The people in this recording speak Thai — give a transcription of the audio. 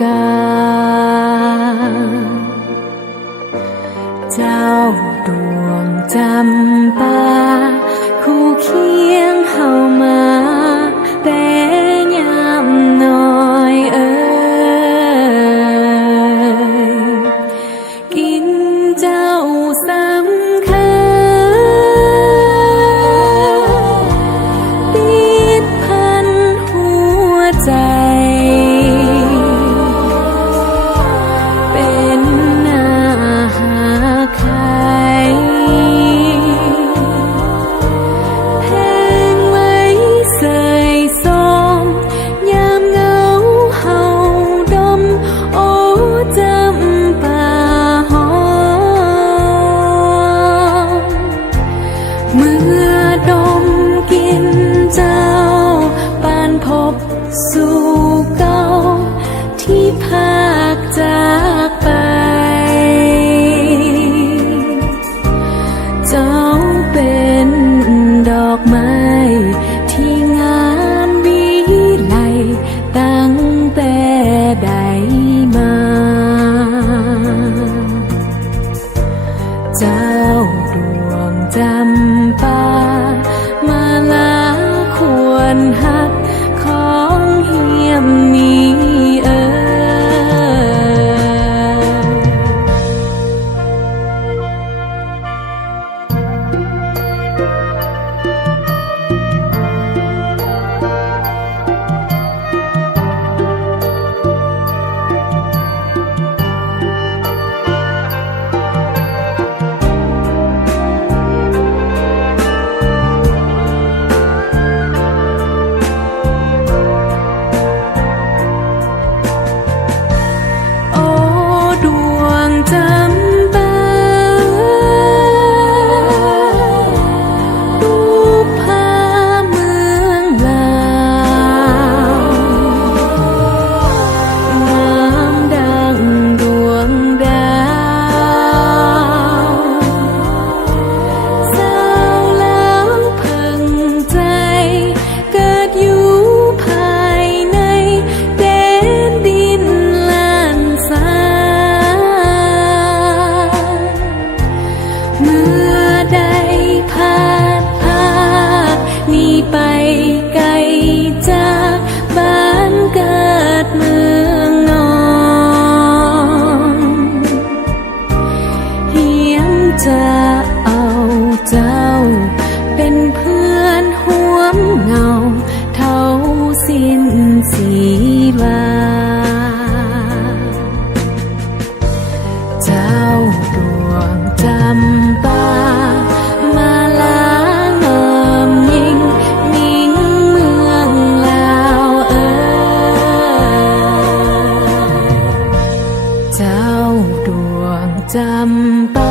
กาเจ้าดวงจำปาคู่เคียงเฮามาแต่ยามน้อยกินเจ้าสำคัญติดพันหัวใจเป็นหน้าหาใครแพงไว้เสยสมยามเหงาเฮาดมโอ้จำปาหอมเมื่อดมกินเจ้าปานพบสู่เก่าที่พากจากไปเจ้าเป็นดอกไม้ที่งามวิไลตั้งแต่ใดมาเจ้าดวงจำปามาลาควรหักของเฮียมมีไปไกลจากบ้านเกิดเมืองนอนเฮียมจะเอาเจ้าเป็นเพื่อนห่วมเงาเท่าสิ้นสีวาเจ้าดวงจำปามาลางามยิ่งเจ้าดวงจำปา